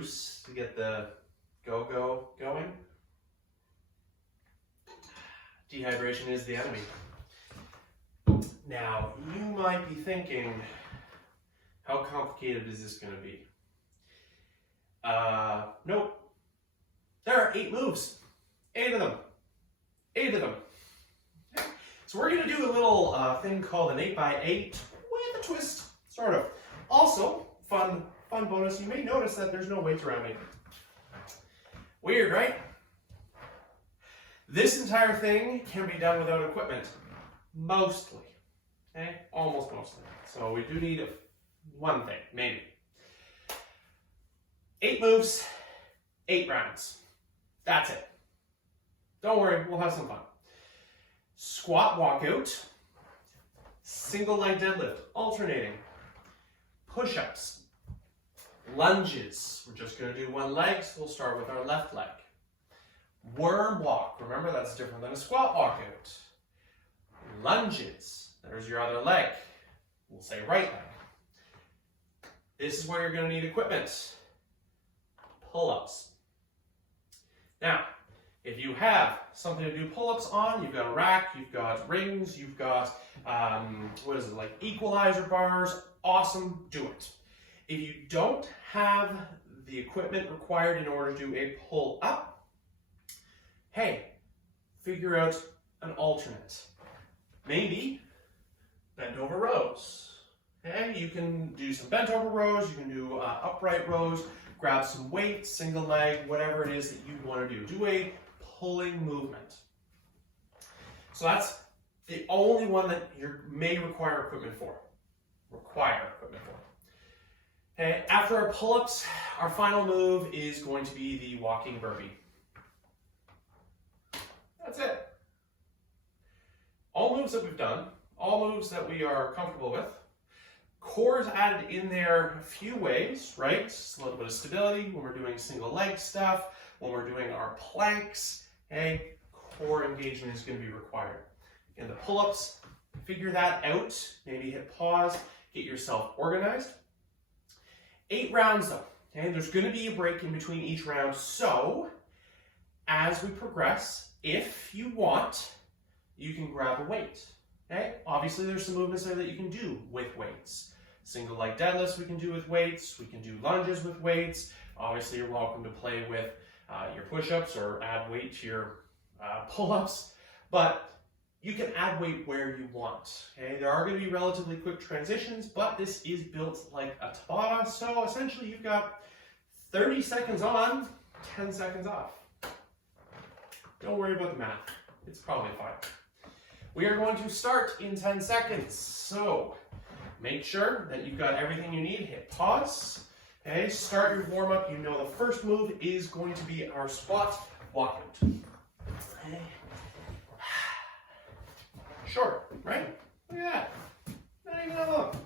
juice to get the go going. Dehydration is the enemy. Now, you might be thinking, how complicated is this going to be? Nope. There are 8 moves. 8 of them. 8 of them. Okay. So we're going to do a little thing called an 8x8 with a twist, sort of. Also, fun bonus, you may notice that there's no weights around me. Weird, right? This entire thing can be done without equipment. Mostly. Okay? Almost mostly. So we do need one thing, maybe. 8 moves, 8 rounds. That's it. Don't worry, we'll have some fun. Squat walkout, single leg deadlift, alternating, push-ups, lunges. We're just going to do one leg, so we'll start with our left leg. Worm walk, remember that's different than a squat walkout. Lunges, there's your other leg. We'll say right leg. This is where you're going to need equipment. Pull-ups. Now, if you have something to do pull-ups on, you've got a rack, you've got rings, you've got, like equalizer bars, awesome, do it. If you don't have the equipment required in order to do a pull-up, hey, figure out an alternate. Maybe bent over rows. Okay, you can do some bent over rows, you can do upright rows, grab some weight, single leg, whatever it is that you want to do. Do a pulling movement. So that's the only one that you may require equipment for. Okay, after our pull-ups, our final move is going to be the walking burpee. That's it. All moves that we've done, all moves that we are comfortable with. Core is added in there a few ways, right? Just a little bit of stability when we're doing single leg stuff, when we're doing our planks, okay? Core engagement is going to be required. In the pull-ups, figure that out. Maybe hit pause, get yourself organized. 8 rounds though, okay? There's going to be a break in between each round, so as we progress, if you want, you can grab a weight. Okay? Obviously, there's some movements there that you can do with weights. Single leg deadlifts we can do with weights. We can do lunges with weights. Obviously, you're welcome to play with your push-ups or add weight to your pull-ups. But you can add weight where you want. Okay? There are going to be relatively quick transitions, but this is built like a Tabata. So essentially, you've got 30 seconds on, 10 seconds off. Don't worry about the math. It's probably fine. We are going to start in 10 seconds, so make sure that you've got everything you need. Hit pause, okay, start your warm-up. You know the first move is going to be our squat walkout. Okay. Short, right? Look at that. Not even that long.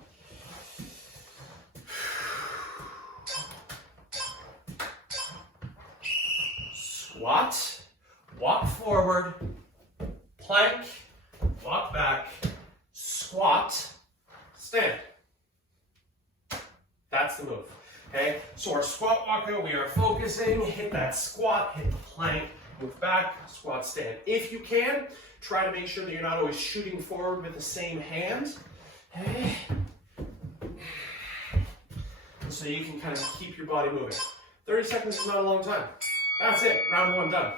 Squat, walk forward, plank, walk back, squat, stand. That's the move, okay? So our squat walkout, we are focusing, hit that squat, hit the plank, move back, squat, stand. If you can, try to make sure that you're not always shooting forward with the same hand, okay? So you can kind of keep your body moving. 30 seconds is not a long time. That's it, round 1 done.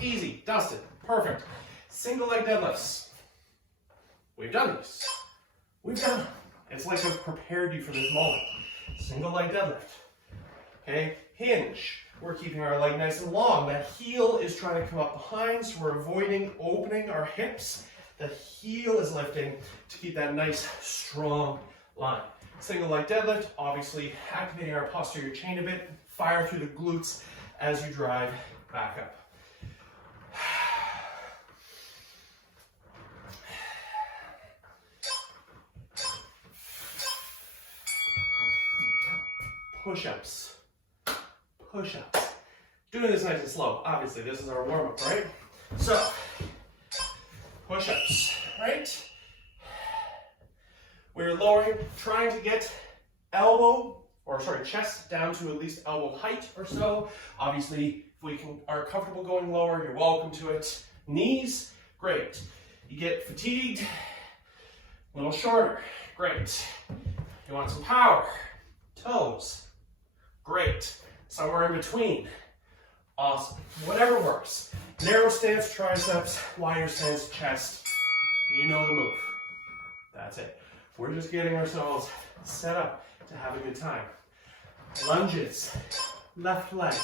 Easy, dusted, perfect. Single leg deadlifts. We've done this. We've done it. It's like I've prepared you for this moment. Single leg deadlift. Okay, hinge. We're keeping our leg nice and long. That heel is trying to come up behind, so we're avoiding opening our hips. The heel is lifting to keep that nice, strong line. Single leg deadlift, obviously activating our posterior chain a bit. Fire through the glutes as you drive back up. Push-ups. Push-ups. Doing this nice and slow. Obviously, this is our warm-up, right? So, push-ups, right? We're lowering, trying to get elbow chest down to at least elbow height or so. Obviously, if we are comfortable going lower, you're welcome to it. Knees, great. You get fatigued, a little shorter, great. You want some power, toes, great. Somewhere in between, awesome. Whatever works. Narrow stance triceps, wider stance chest. You know the move. That's it. We're just getting ourselves set up to have a good time. Lunges, left leg.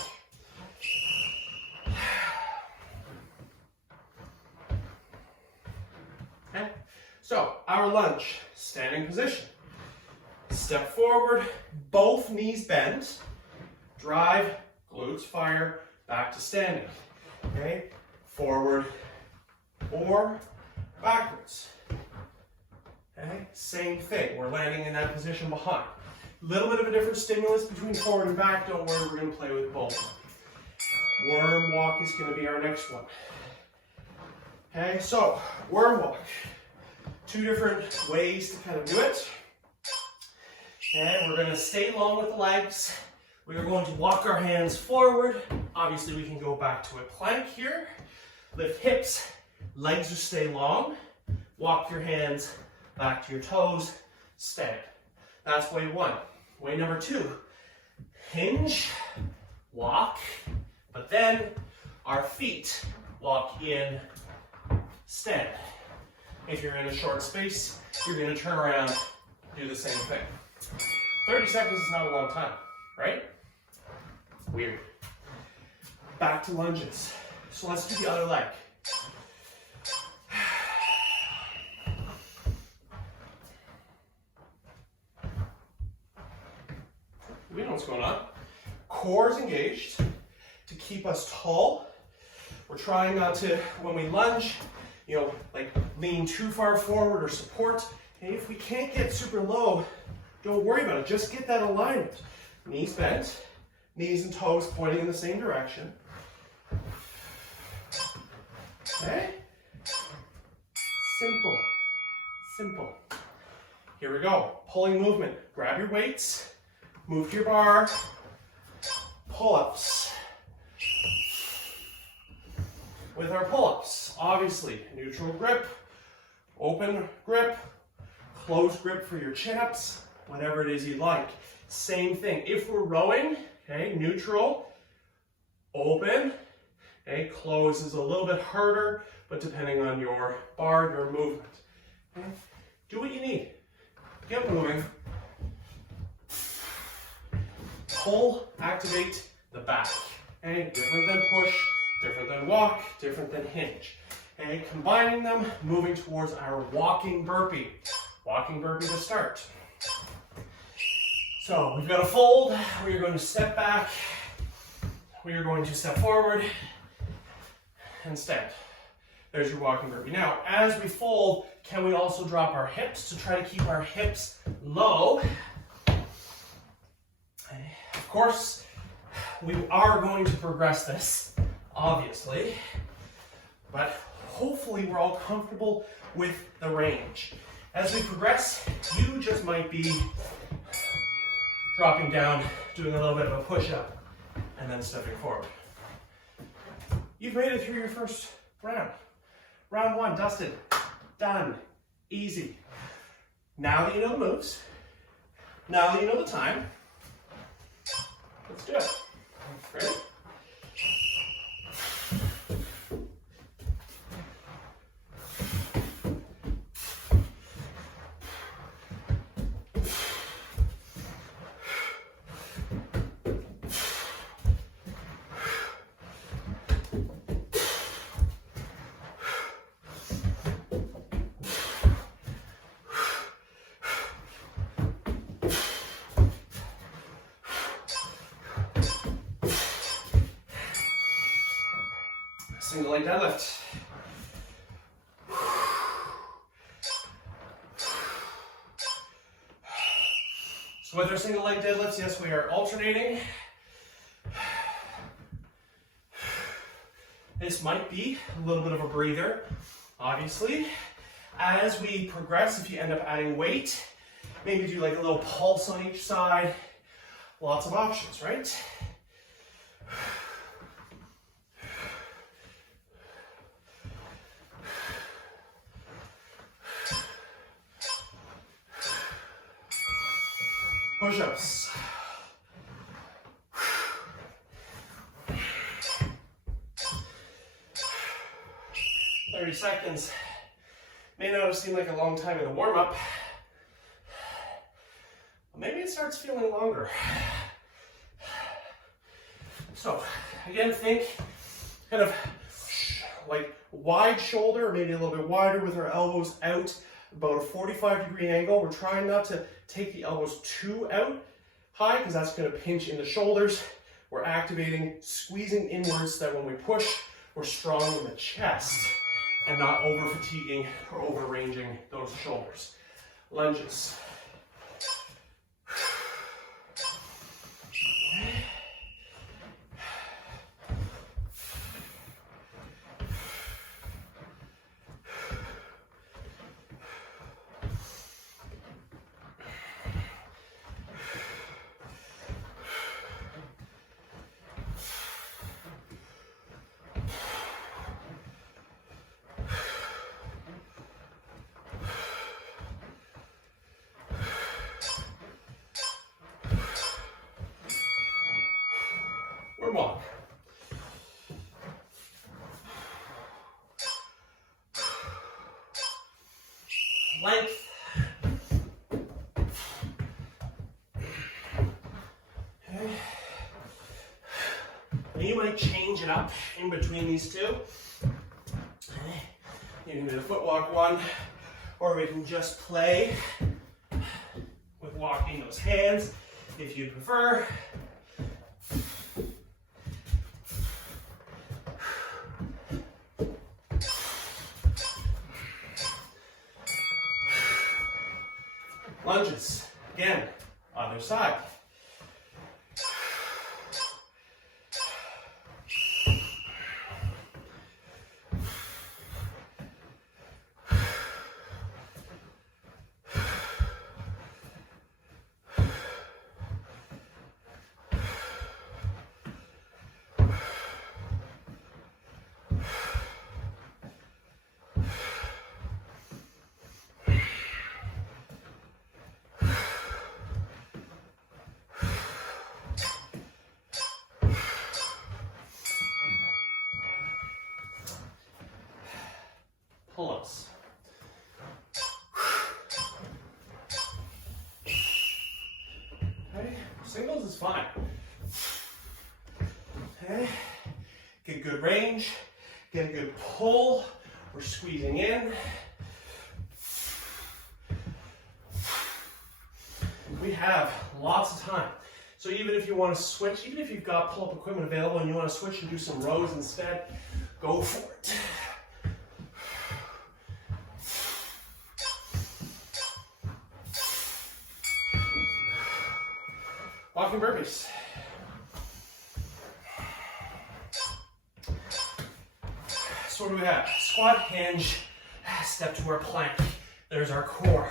Okay, so our lunge, standing position. Step forward, both knees bend. Drive, glutes fire, back to standing. Okay, forward or backwards. Okay, same thing. We're landing in that position behind. Little bit of a different stimulus between forward and back. Don't worry, we're going to play with both. Worm walk is going to be our next one. Okay, so worm walk. Two different ways to kind of do it. And we're going to stay long with the legs. We are going to walk our hands forward. Obviously, we can go back to a plank here. Lift hips, legs will stay long. Walk your hands back to your toes, stand. That's way one. Way number two, hinge, walk, but then our feet walk in, stand. If you're in a short space, you're going to turn around, do the same thing. 30 seconds is not a long time, right? Weird. Back to lunges. So let's do the other leg. We know what's going on. Core is engaged to keep us tall. We're trying not to, when we lunge, like lean too far forward or support. And if we can't get super low, don't worry about it. Just get that alignment. Knees bent, knees and toes pointing in the same direction. Okay? Simple. Simple. Here we go. Pulling movement. Grab your weights. Move to your bar. Pull-ups. With our pull-ups, obviously, neutral grip, open grip, closed grip for your chin-ups, whatever it is you like. Same thing. If we're rowing, okay, neutral, open, okay, close is a little bit harder, but depending on your bar, your movement. Okay? Do what you need. Get moving. Pull, activate the back. Okay? Different than push, different than walk, different than hinge. Okay? Combining them, moving towards our walking burpee. Walking burpee to start. So we've got a fold, we are going to step back, we are going to step forward, and stand. There's your walking burpee. Now, as we fold, can we also drop our hips to try to keep our hips low? Of course, we are going to progress this, obviously, but hopefully we're all comfortable with the range. As we progress, you just might be dropping down, doing a little bit of a push-up, and then stepping forward. You've made it through your first round. Round one, dusted, done, easy. Now that you know the moves, now that you know the time, let's do it. Ready? Single leg deadlift. So with our single leg deadlifts, yes, we are alternating. This might be a little bit of a breather, obviously. As we progress, if you end up adding weight, maybe do like a little pulse on each side, Lots of options, right? Push-ups. Seconds. May not seem like a long time in the warm-up, but maybe it starts feeling longer. So, again, think kind of like wide shoulder, or maybe a little bit wider with our elbows out, about a 45-degree angle. We're trying not to take the elbows too out high because that's going to pinch in the shoulders. We're activating, squeezing inwards so that when we push, we're strong in the chest and not over-fatiguing or over-ranging those shoulders. Lunges. Walk. Length. Okay. And you might change it up in between these two. You can do the foot walk one, or we can just play with walking those hands if you prefer. Lunges. Again, other side. Pull-ups. Okay, singles is fine. Okay, get good range, get a good pull. We're squeezing in. We have lots of time. So even if you want to switch, even if you've got pull-up equipment available and you want to switch and do some rows instead, go for it. Walking burpees. So what do we have? Squat, hinge, step to our plank. There's our core.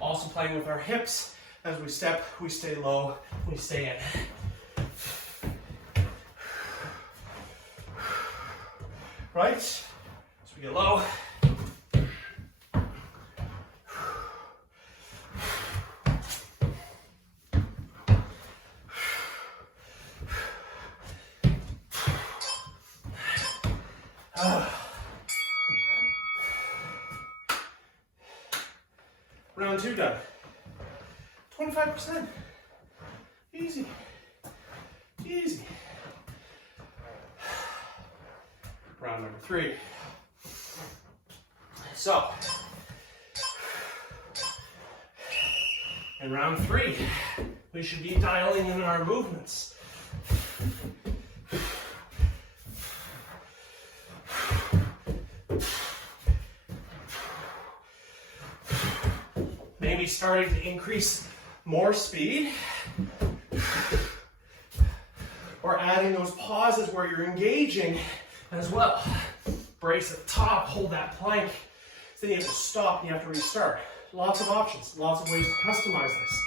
Also playing with our hips. As we step, we stay low, we stay in. Right? So we get low. Round two done. 25%. Easy. Easy. Round number three. So, in round three, we should be dialing in our movements. Maybe starting to increase more speed, or adding those pauses where you're engaging as well. Brace at the top, hold that plank, then you have to stop and you have to restart. Lots of options, lots of ways to customize this.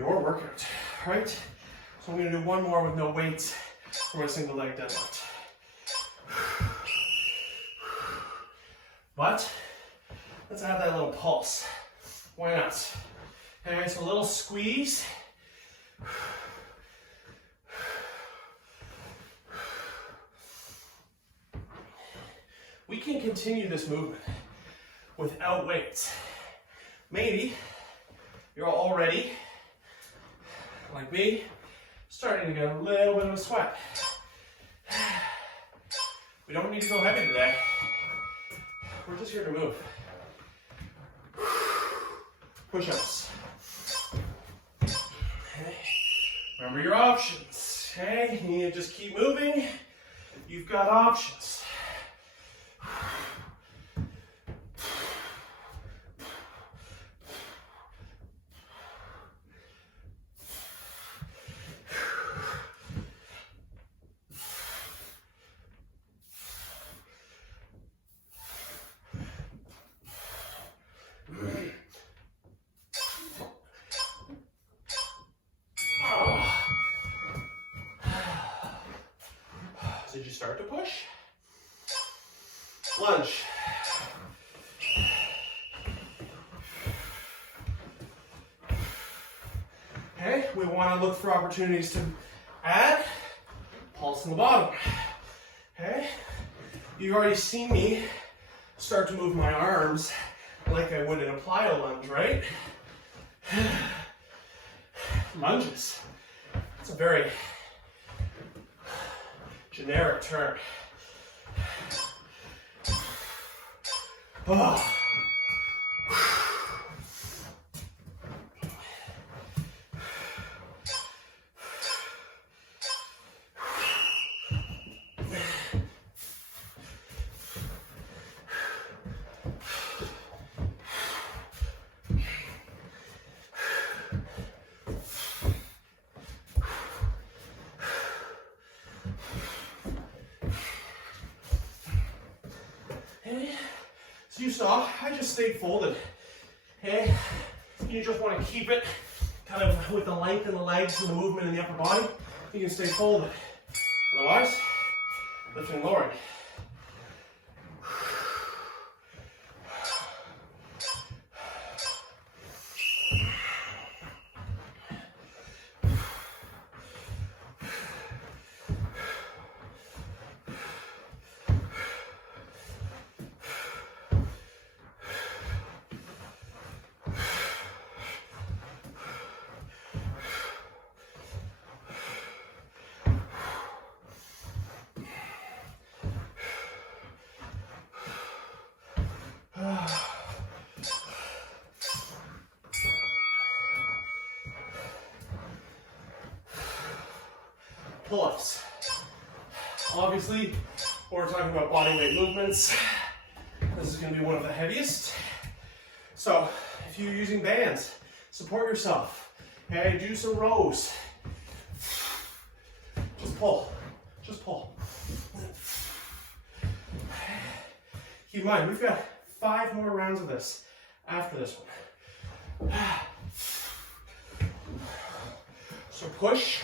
your workout, right? So I'm gonna do one more with no weights for my single leg deadlift. But let's add that little pulse. Why not? Okay, so a little squeeze. We can continue this movement without weights. Maybe you're already, like me, starting to get a little bit of a sweat. We don't need to go heavy today. We're just here to move. Push-ups. Okay. Remember your options. Okay, you need to just keep moving. You've got options. Did you start to push? Lunge. Okay, we want to look for opportunities to add pulse in the bottom. Okay, you've already seen me start to move my arms like I would in a plyo lunge, right? Lunges. It's a very generic term. Oh. So you saw, I just stayed folded. Okay, you just want to keep it kind of with the length in the legs and the movement in the upper body. You can stay folded. Otherwise, lifting and lowering. Pull-ups. Obviously, when we're talking about body weight movements, this is going to be one of the heaviest. So, if you're using bands, support yourself. Okay, do some rows. Just pull. Just pull. Keep in mind, we've got 5 more rounds of this after this one. So push,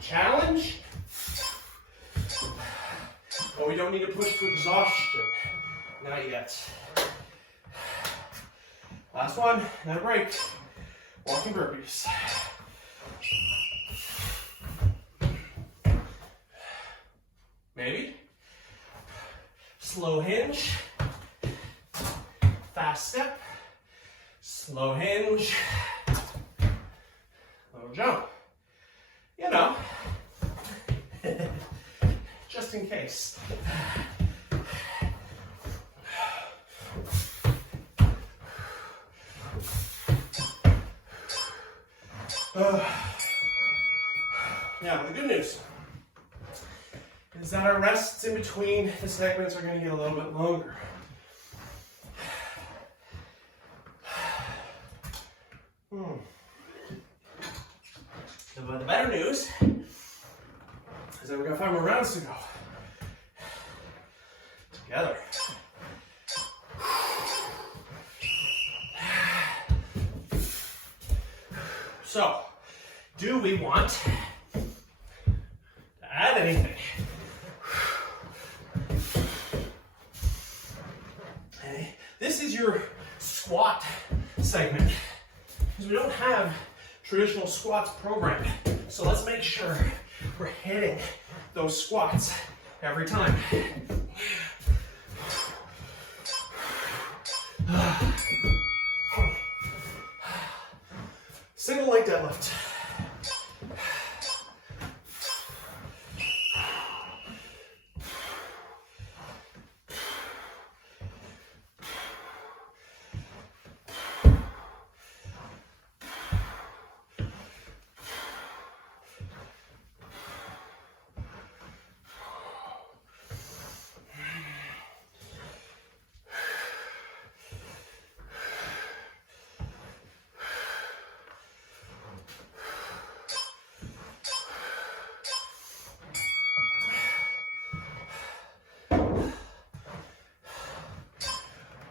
challenge, but we don't need to push to exhaustion. Not yet. Last one, then a break. Walking burpees. Maybe. Slow hinge. Fast step. Slow hinge. Little jump. You know. Just in case. Now, the good news is that our rests in between the segments are going to get a little bit longer. But the better news is that we've got 5 more rounds to go. Together. So, do we want to add anything? Okay. This is your squat segment, because we don't have traditional squats programmed. So let's make sure we're hitting those squats every time. Single leg deadlift.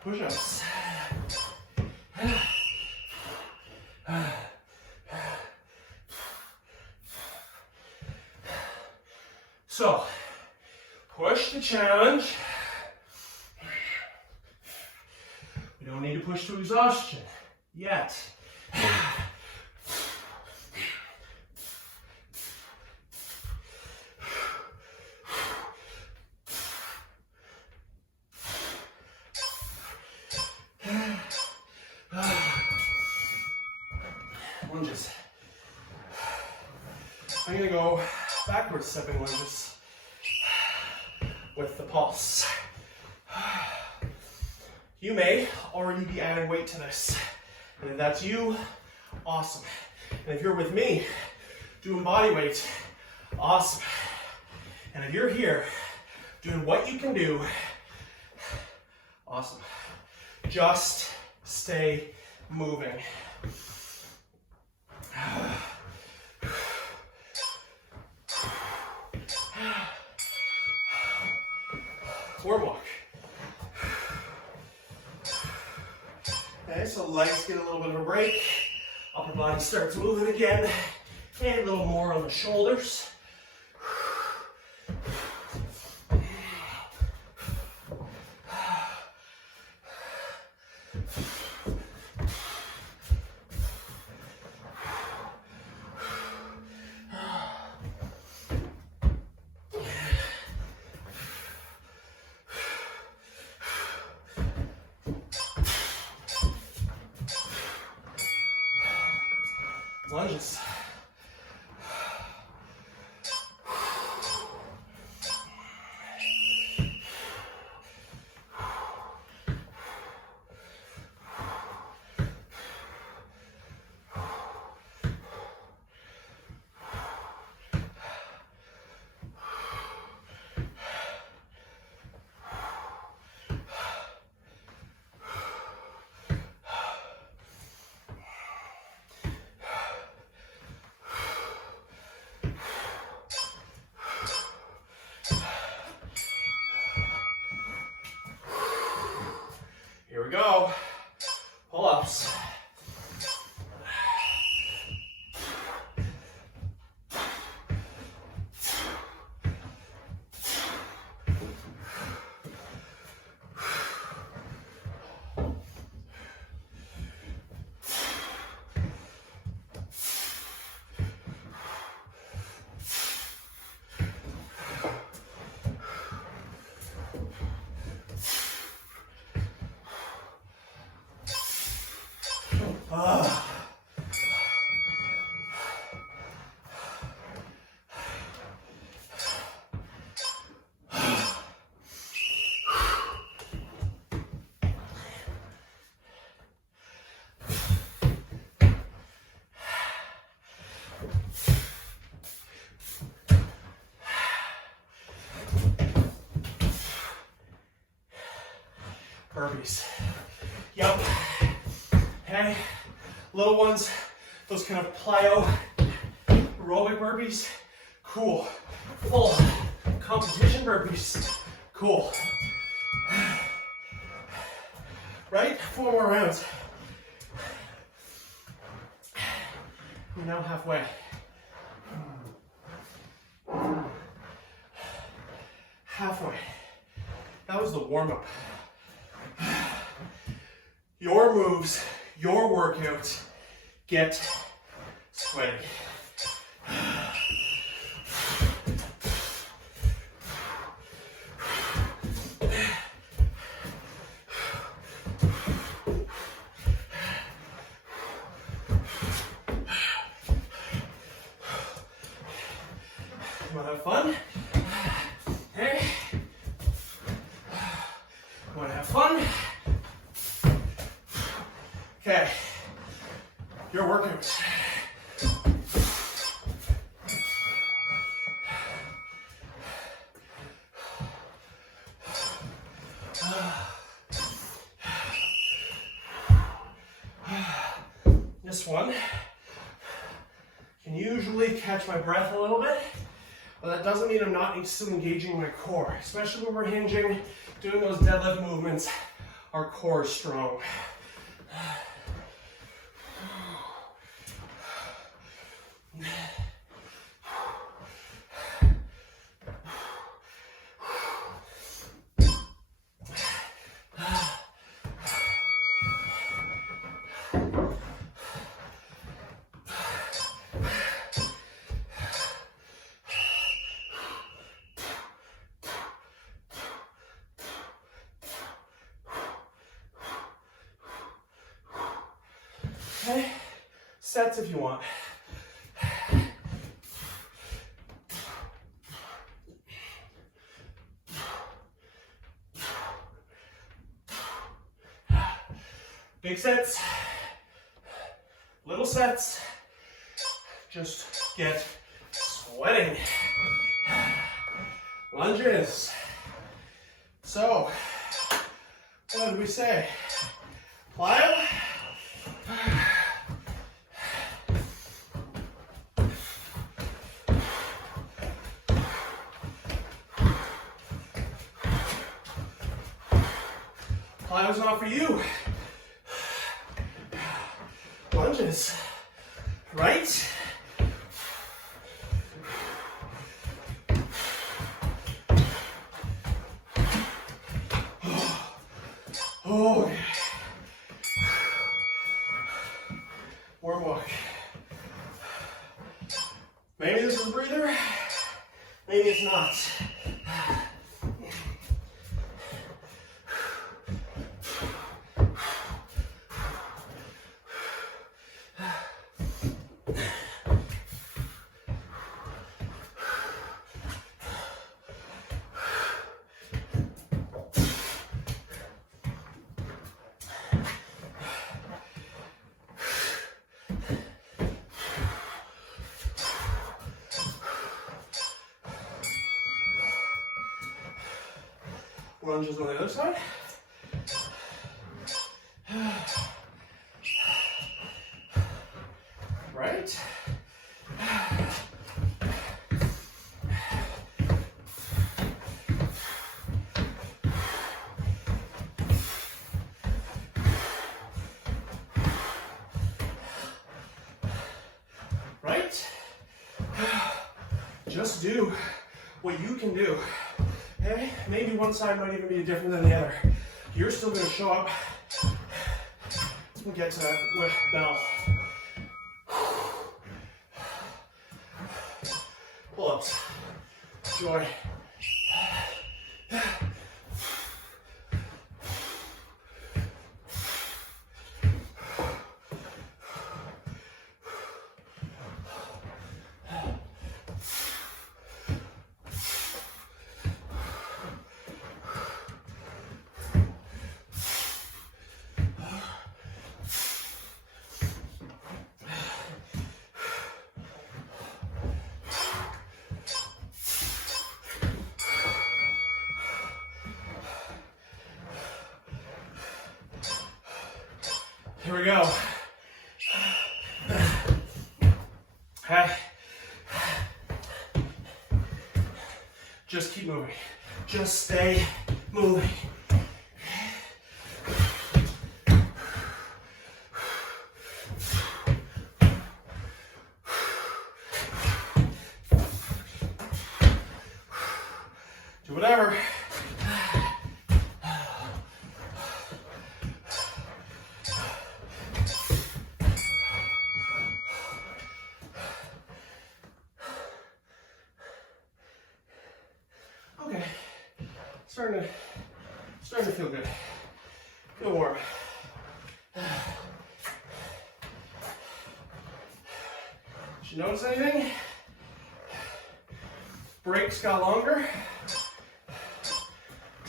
Push-ups. So, push the challenge. We don't need to push to exhaustion yet. Lunges. I'm going to go backwards stepping lunges with the pulse. You may already be adding weight to this. And if that's you, awesome. And if you're with me doing body weight, awesome. And if you're here doing what you can do, awesome. Just stay moving. Warm walk. Okay, so legs get a little bit of a break. Upper body starts moving again. And a little more on the shoulders. Lunges. Here we go. Pull-ups. Burpees. Yep. Okay. Little ones, those kind of plyo aerobic burpees. Cool. Full competition burpees. Cool. Right? 4 more rounds. You're now halfway. Halfway. That was the warm-up. Your moves, your workout, get sweaty. You wanna have fun? Okay. You wanna have fun? Okay. Your workout. This one can usually catch my breath a little bit, but that doesn't mean I'm not still engaging my core, especially when we're hinging, doing those deadlift movements. Our core is strong. Okay, sets if you want. Big sets, little sets, just get sweating. Lunges. So, what did we say? Plyo. Plyo's not for you. Lunges, right? Oh, warm walk. Maybe this is a breather, maybe it's not. Lunges on the other side. Right. Right. Just do what you can do. Okay? Maybe one side might even be different than the other. You're still going to show up. We'll get to that with bell. Pull-ups. Joy. Here we go. Okay. Just keep moving. Just stay moving. Do whatever. Okay, starting to feel good. Feel warm. Did you notice anything? Breaks got longer.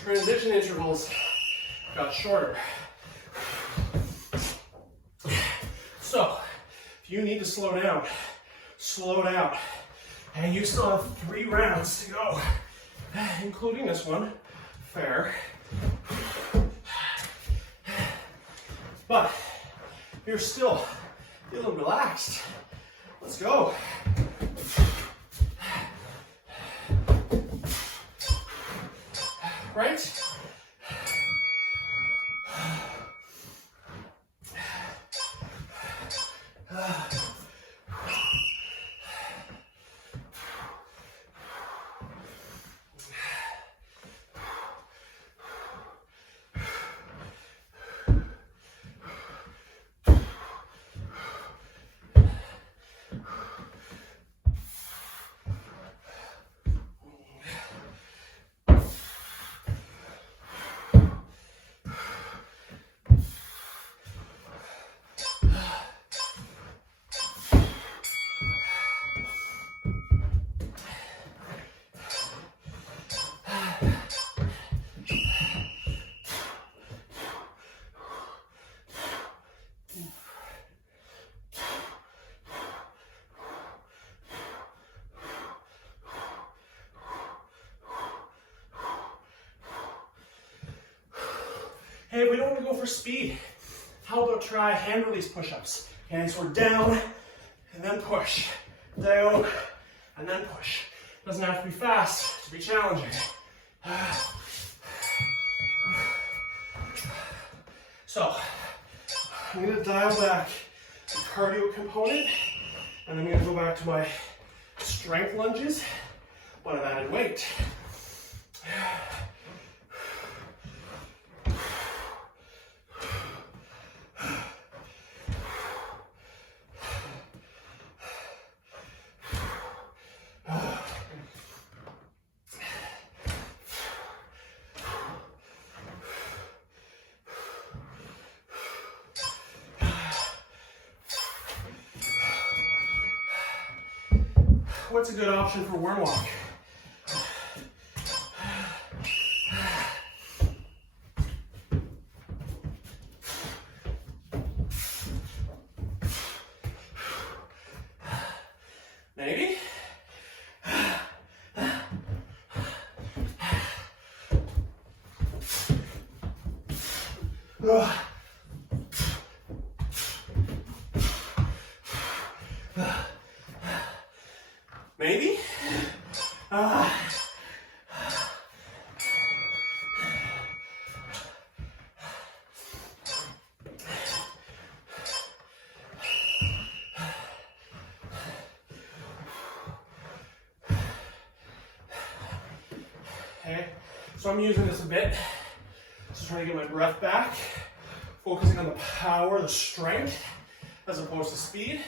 Transition intervals got shorter. So, if you need to slow down, slow down. And you still have 3 rounds to go, including this one. Fair. But you're still feeling relaxed. Let's go. Right? Hey, we don't want to go for speed. How about try hand release push-ups? Okay, so we're down and then push. Down and then push. Doesn't have to be fast to be challenging. So, I'm going to dial back the cardio component, and I'm going to go back to my strength lunges, but I've added weight. What's a good option for worm walk? Maybe? Maybe? Okay, so I'm using this a bit. Just trying to get my breath back, focusing on the power, the strength, as opposed to speed.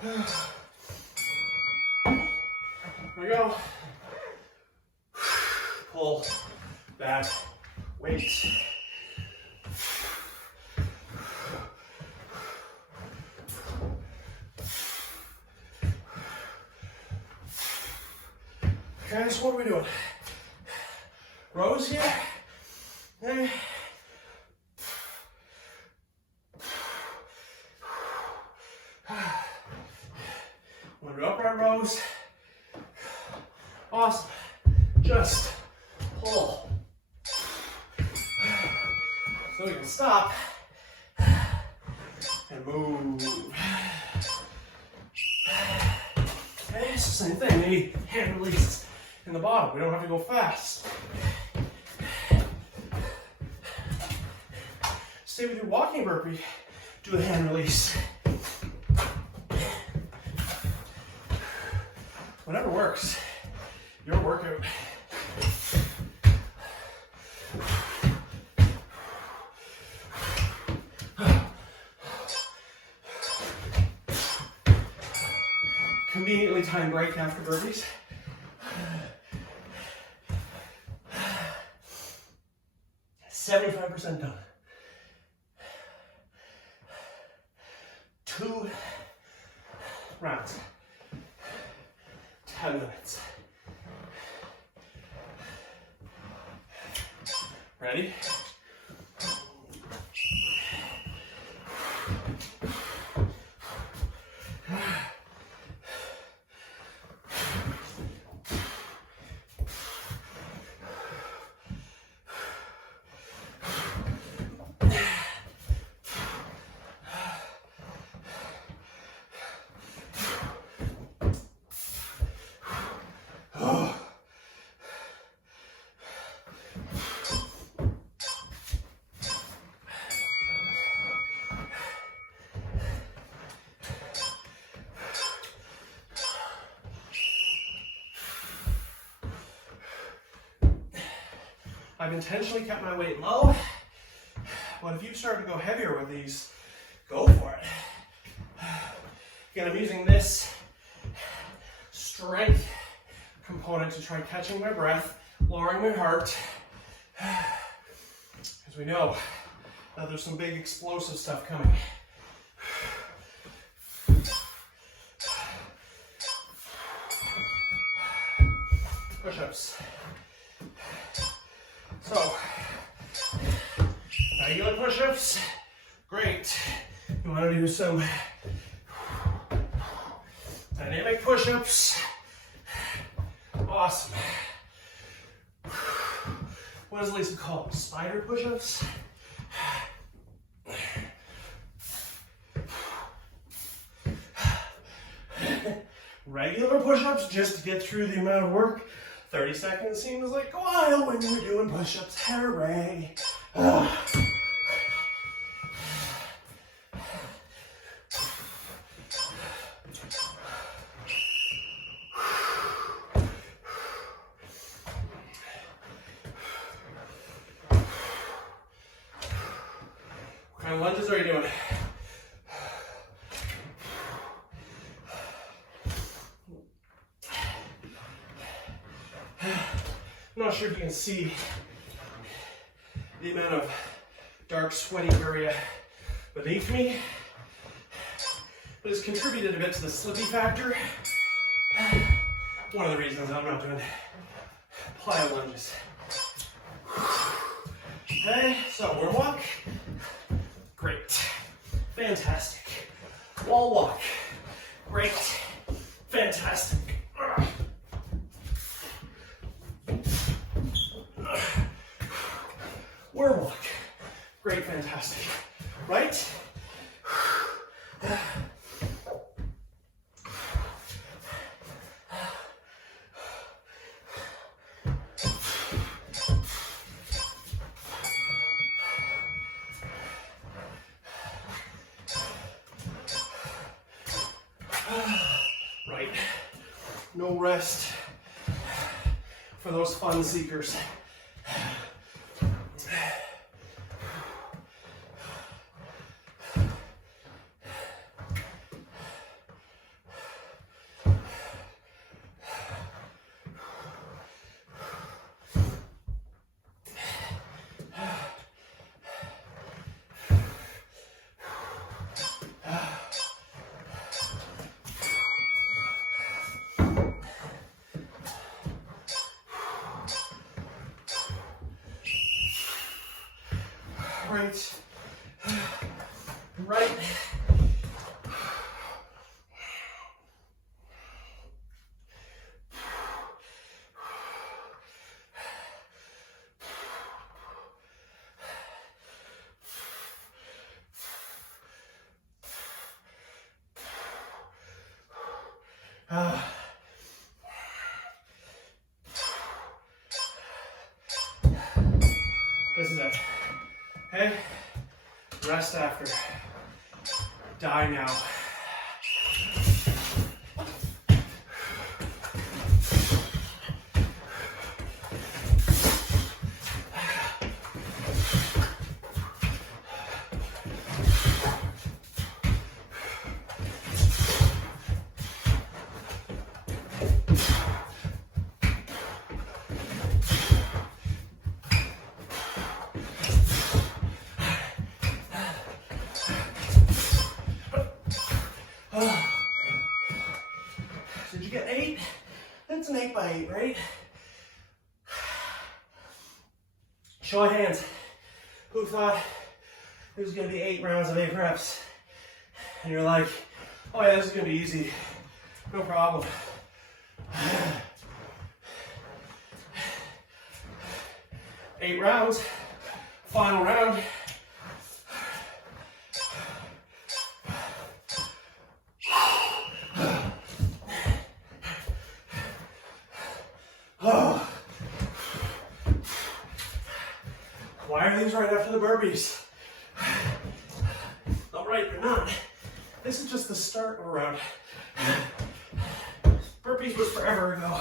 There we go. Pull that weight. Okay, so what are we doing? Rows here. Okay. Want to do upright rows. Awesome. Just pull. So we can stop and move. Okay, it's the same thing. Maybe hand release in the bottom. We don't have to go fast. Stay with your walking burpee. Do a hand release. Whatever works. Your workout. Conveniently timed break after burpees. 75% done. 2 rounds. 10 minutes. Ready? I've intentionally kept my weight low, but if you start to go heavier with these, go for it. Again, I'm using this strength component to try catching my breath, lowering my heart, because we know that there's some big explosive stuff coming. Push-ups. So, regular push-ups, great. You want to do some dynamic push-ups, awesome. What does Lisa call them? Spider push-ups? Regular push-ups just to get through the amount of work. 30 seconds seems like a while when you're doing push-ups. Hooray. What kind of lunges are you doing? I'm not sure if you can see the amount of dark, sweaty area beneath me, but it's contributed a bit to the slippy factor. One of the reasons I'm not doing plyo lunges. Okay, so warm walk. Great. Fantastic. Wall walk. Great. Fantastic. Worm walk. Great, fantastic. Right? Right. No rest for those fun seekers. Right. Right. This is it. Okay? Rest after. Die now. Did you get 8? That's an 8 by 8, right? Show of hands. Who thought it was going to be 8 rounds of 8 reps? And you're like, oh yeah, this is going to be easy. No problem. 8 rounds. Final round. Why are these right after the burpees? All right, they're not. This is just the start of a round. Burpees was forever ago.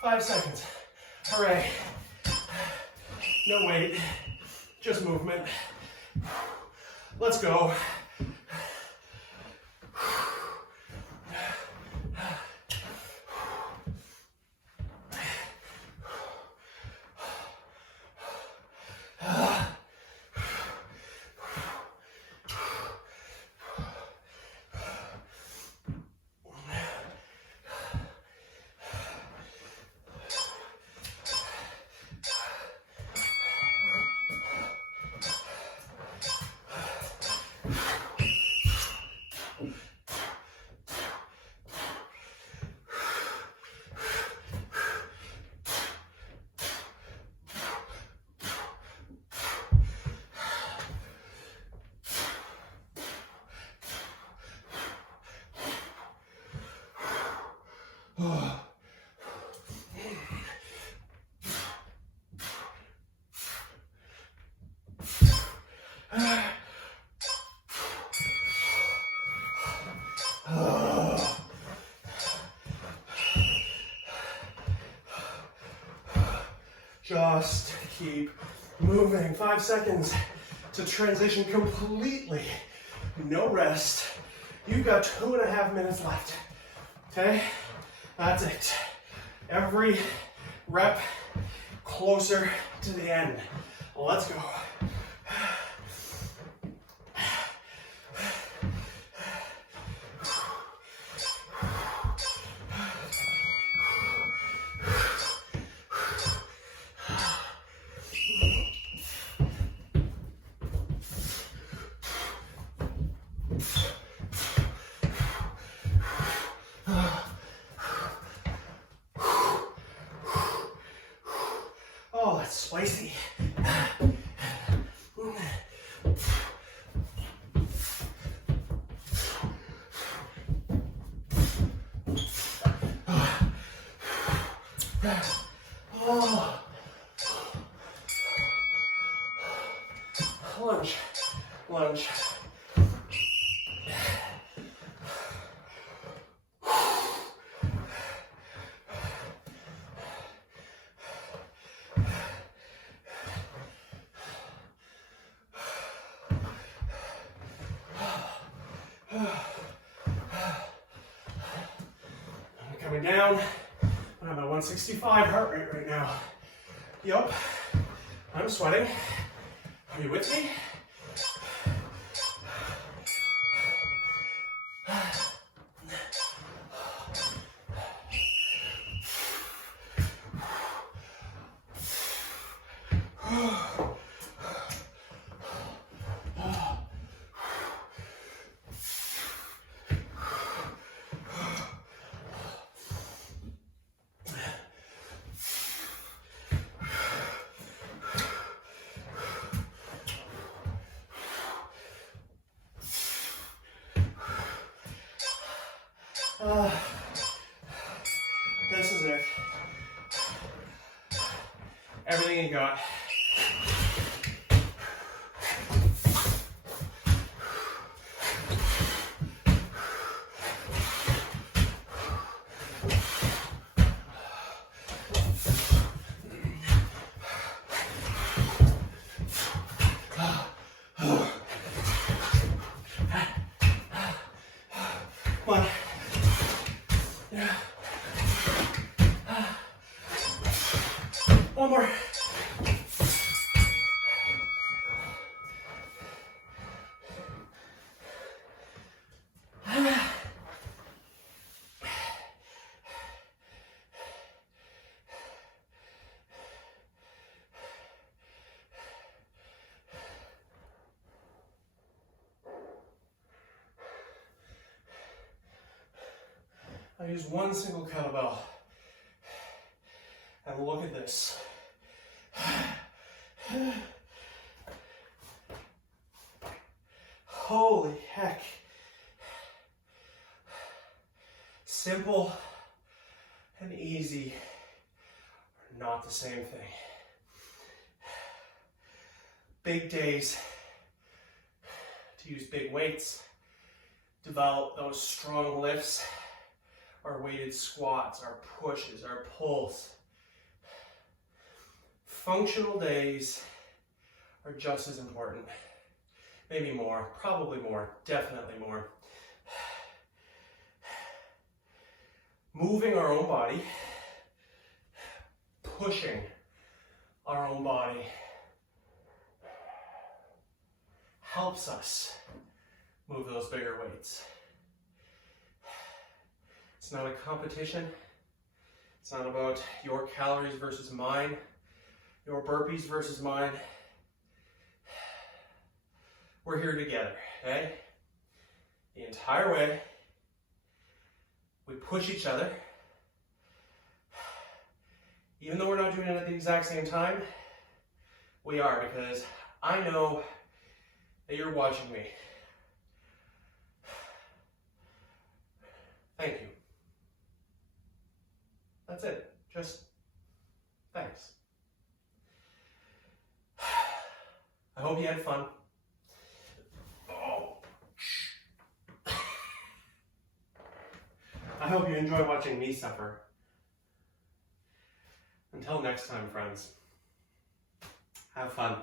Five seconds. Hooray. No weight, just movement. Let's go. Just keep moving. 5 seconds to transition completely. No rest. You've got 2.5 minutes left. Okay? That's it. Every rep closer to the end. Let's go. Oh, that's spicy. Oh. Lunge, lunge. Coming down. I'm at 165 heart rate right now. Yup. I'm sweating. Are you with me? This is it. Everything you got. Come on. One more. I use one single kettlebell. And look at this. Holy heck. Simple and easy are not the same thing. Big days to use big weights, develop those strong lifts, our weighted squats, our pushes, our pulls. Functional days are just as important. Maybe more, probably more, definitely more. Moving our own body, pushing our own body helps us move those bigger weights. It's not a competition. It's not about your calories versus mine, your burpees versus mine. We're here together, okay? The entire way. We push each other. Even though we're not doing it at the exact same time, we are, because I know that you're watching me. Thank you. That's it. Just thanks. I hope you had fun. I hope you enjoy watching me suffer. Until next time, friends. Have fun.